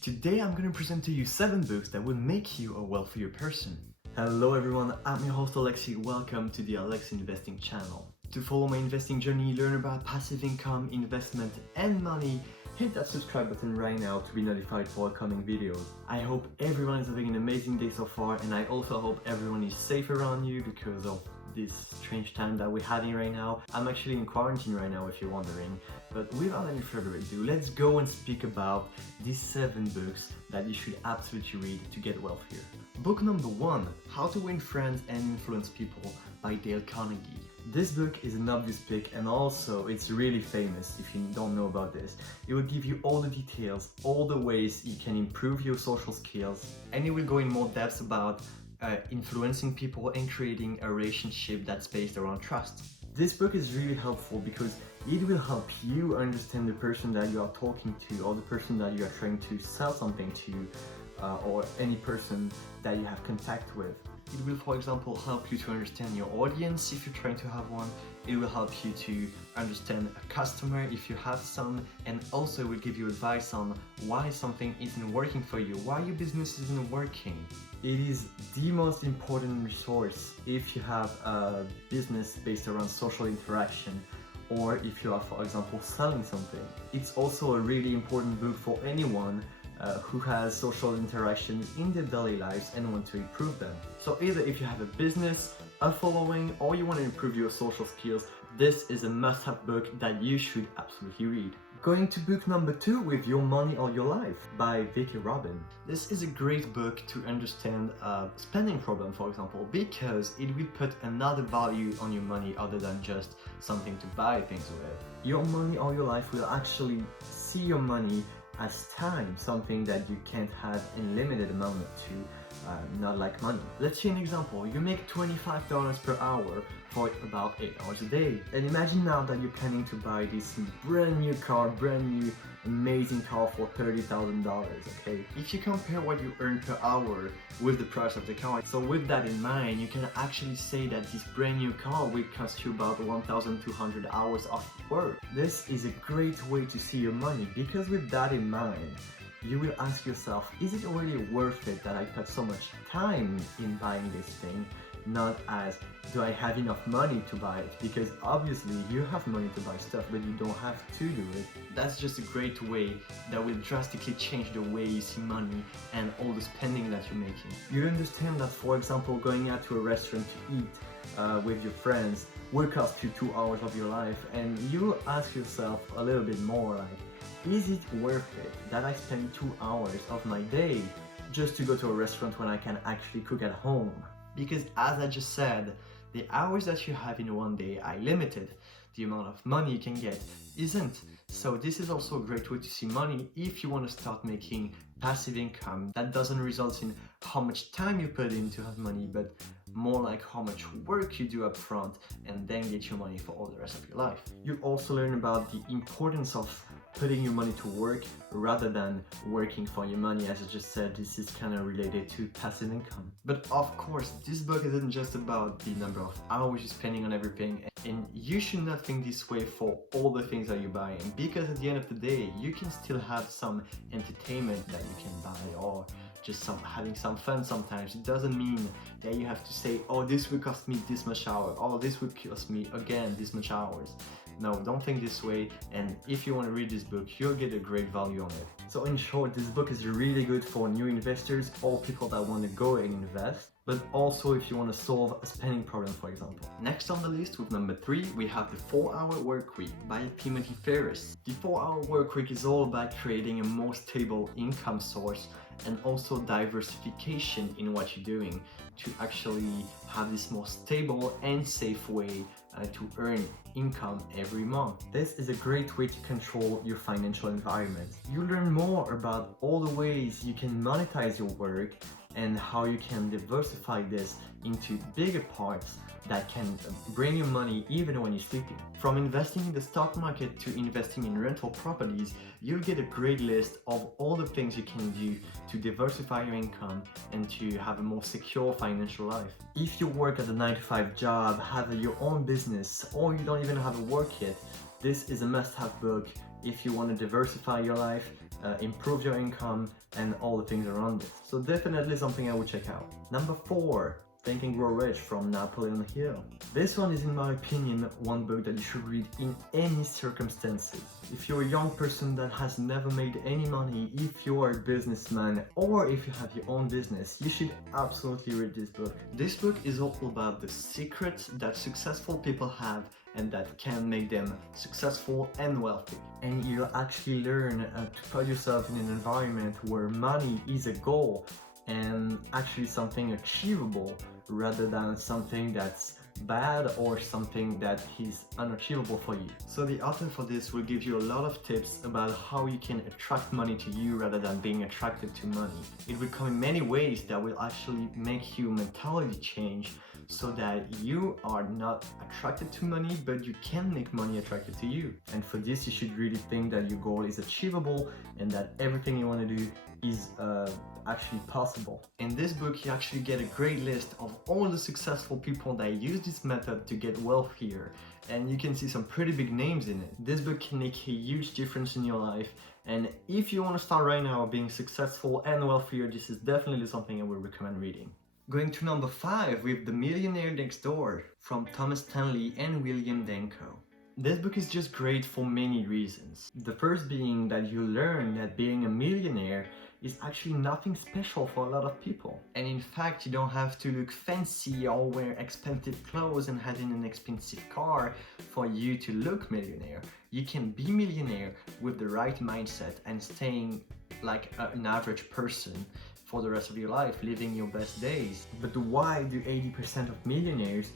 Today I'm going to present to you 7 books that will make you a wealthier person. Hello everyone, I'm your host Alexis. Welcome to the Alexis Investing channel. To follow my investing journey, learn about passive income, investment and money, hit that subscribe button right now to be notified for upcoming videos. I hope everyone is having an amazing day so far, and I also hope everyone is safe around you because of this strange time that we're having right now. I'm actually in quarantine right now if you're wondering, but without any further ado, let's go and speak about these 7 books that you should absolutely read to get wealthier. Book number 1, How to Win Friends and Influence People by Dale Carnegie. This book is an obvious pick, and also it's really famous if you don't know about this. It will give you all the details, all the ways you can improve your social skills, and it will go in more depth about influencing people and creating a relationship that's based around trust. This book is really helpful because it will help you understand the person that you are talking to, or the person that you are trying to sell something to, or any person that you have contact with. It will, for example, help you to understand your audience if you're trying to have one. It will help you to understand a customer if you have some, and also will give you advice on why something isn't working for you, why your business isn't working. It is the most important resource if you have a business based around social interaction, or if you are, for example, selling something. It's also a really important book for anyone who has social interactions in their daily lives and want to improve them. So either if you have a business, a following, or you want to improve your social skills, this is a must-have book that you should absolutely read. Going to book number 2 with Your Money or Your Life by Vicki Robin. This is a great book to understand a spending problem, for example, because it will put another value on your money other than just something to buy things with. Your Money or Your Life will actually see your money as time, something that you can't have in limited amount to, not like money. Let's see an example. You make $25 per hour for about 8 hours a day. And imagine now that you're planning to buy this brand new car, brand new amazing car for $30,000, okay? If you compare what you earn per hour with the price of the car, so with that in mind, you can actually say that this brand new car will cost you about 1,200 hours of work. This is a great way to see your money, because with that in mind, you will ask yourself, is it really worth it that I put so much time in buying this thing? Not as, do I have enough money to buy it? Because obviously you have money to buy stuff, but you don't have to do it. That's just a great way that will drastically change the way you see money and all the spending that you're making. You understand that, for example, going out to a restaurant to eat with your friends will cost you 2 hours of your life, and you will ask yourself a little bit more like, is it worth it that I spend 2 hours of my day just to go to a restaurant when I can actually cook at home? Because as I just said, the hours that you have in one day are limited. The amount of money you can get isn't. So this is also a great way to see money if you want to start making passive income that doesn't result in how much time you put in to have money, but more like how much work you do up front and then get your money for all the rest of your life. You also learn about the importance of putting your money to work rather than working for your money. As I just said, this is kind of related to passive income. But of course, this book isn't just about the number of hours you're spending on everything, and you should not think this way for all the things that you're buying, because at the end of the day, you can still have some entertainment that you can buy, or just having some fun sometimes. It doesn't mean that you have to say, oh, this will cost me this much hour, oh, this will cost me again this much hours. No, don't think this way, and if you want to read this book, you'll get a great value on it. So in short, this book is really good for new investors or people that want to go and invest, but also if you want to solve a spending problem, for example. Next on the list with number 3, we have The 4-Hour Workweek by Timothy Ferriss. The 4-Hour Workweek is all about creating a more stable income source and also diversification in what you're doing to actually have this more stable and safe way to earn income every month. This is a great way to control your financial environment. You learn more about all the ways you can monetize your work and how you can diversify this into bigger parts that can bring you money even when you're sleeping. From investing in the stock market to investing in rental properties, you'll get a great list of all the things you can do to diversify your income and to have a more secure financial life. If you work at a 9-to-5 job, have your own business, or you don't even have a work yet, this is a must-have book if you want to diversify your life improve your income, and all the things around it. So definitely something I would check out. Number 4, Think and Grow Rich from Napoleon Hill. This one is, in my opinion, one book that you should read in any circumstances. If you're a young person that has never made any money, if you are a businessman, or if you have your own business, you should absolutely read this book. This book is all about the secrets that successful people have and that can make them successful and wealthy. And you'll actually learn to put yourself in an environment where money is a goal and actually something achievable rather than something that's bad or something that is unachievable for you. So the author for this will give you a lot of tips about how you can attract money to you rather than being attracted to money. It will come in many ways that will actually make your mentality change so that you are not attracted to money, but you can make money attracted to you. And for this, you should really think that your goal is achievable and that everything you want to do is actually possible. In this book, you actually get a great list of all the successful people that use this method to get wealthier, and you can see some pretty big names in it. This book can make a huge difference in your life, and if you want to start right now being successful and wealthier, this is definitely something I would recommend reading. Going to number 5 with The Millionaire Next Door from Thomas Stanley and William Danko. This book is just great for many reasons. The first being that you learn that being a millionaire is actually nothing special for a lot of people. And in fact, you don't have to look fancy or wear expensive clothes and having an expensive car for you to look millionaire. You can be millionaire with the right mindset and staying like an average person for the rest of your life, living your best days. But why do 80% of millionaires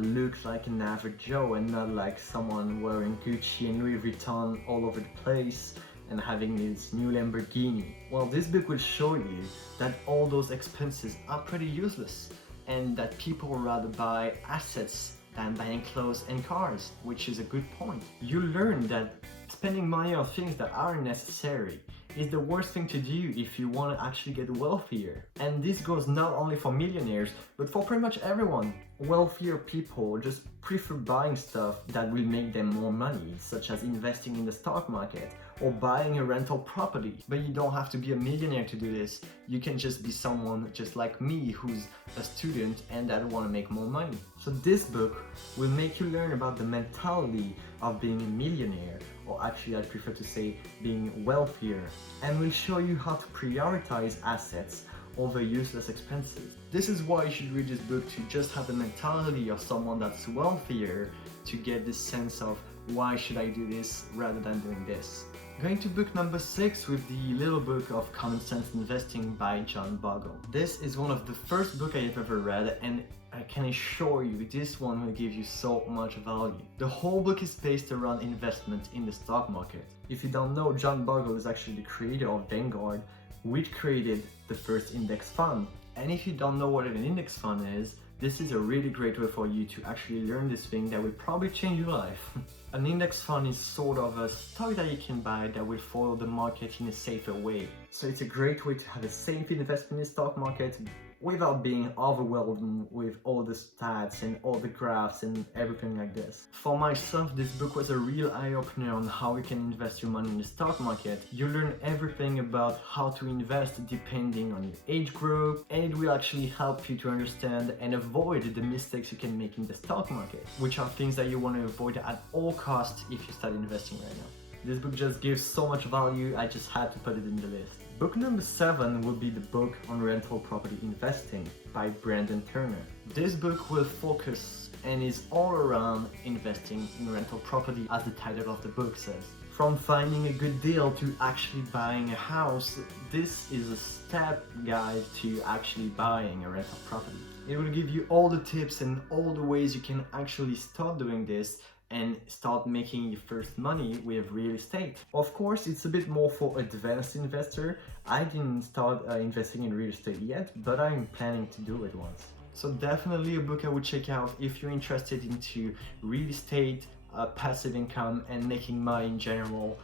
look like an average Joe and not like someone wearing Gucci and Louis Vuitton all over the place and having this new Lamborghini? Well, this book will show you that all those expenses are pretty useless and that people rather buy assets than buying clothes and cars, which is a good point. You learn that spending money on things that aren't necessary is the worst thing to do if you want to actually get wealthier. And this goes not only for millionaires, but for pretty much everyone. Wealthier people just prefer buying stuff that will make them more money, such as investing in the stock market or buying a rental property. But you don't have to be a millionaire to do this. You can just be someone just like me who's a student and that want to make more money. So this book will make you learn about the mentality of being a millionaire, or actually I prefer to say being wealthier, and will show you how to prioritize assets over useless expenses. This is why you should read this book, to just have the mentality of someone that's wealthier, to get this sense of why should I do this rather than doing this. Going to book number 6 with the little book of Common Sense Investing by John Bogle. This is one of the first books I have ever read, and I can assure you this one will give you so much value. The whole book is based around investment in the stock market. If you don't know, John Bogle is actually the creator of Vanguard, which created the first index fund. And if you don't know what an index fund is, this is a really great way for you to actually learn this thing that will probably change your life. An index fund is sort of a stock that you can buy that will follow the market in a safer way. So it's a great way to have a safe investment in the stock market without being overwhelmed with all the stats and all the graphs and everything like this. For myself, this book was a real eye-opener on how you can invest your money in the stock market. You learn everything about how to invest depending on your age group, and it will actually help you to understand and avoid the mistakes you can make in the stock market, which are things that you want to avoid at all costs if you start investing right now. This book just gives so much value, I just had to put it in the list. Book number 7 will be the book on rental property investing by Brandon Turner. This book will focus and is all around investing in rental property, as the title of the book says. From finding a good deal to actually buying a house, this is a step guide to actually buying a rental property. It will give you all the tips and all the ways you can actually start doing this and start making your first money with real estate. Of course, it's a bit more for advanced investor. I didn't start investing in real estate yet, but I'm planning to do it once. So definitely a book I would check out if you're interested into real estate, passive income, and making money in general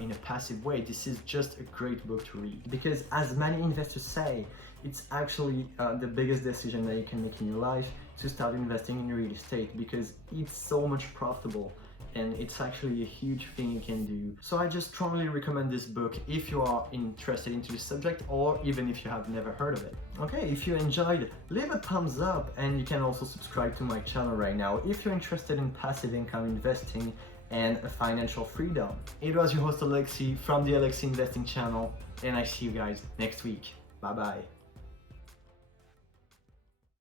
in a passive way. This is just a great book to read, because as many investors say, it's actually the biggest decision that you can make in your life to start investing in real estate, because it's so much profitable and it's actually a huge thing you can do. So I just strongly recommend this book if you are interested into this subject, or even if you have never heard of it. Okay, if you enjoyed, leave a thumbs up, and you can also subscribe to my channel right now if you're interested in passive income investing and financial freedom. It was your host Alexis from the Alexis Investing channel, and I see you guys next week. Bye bye.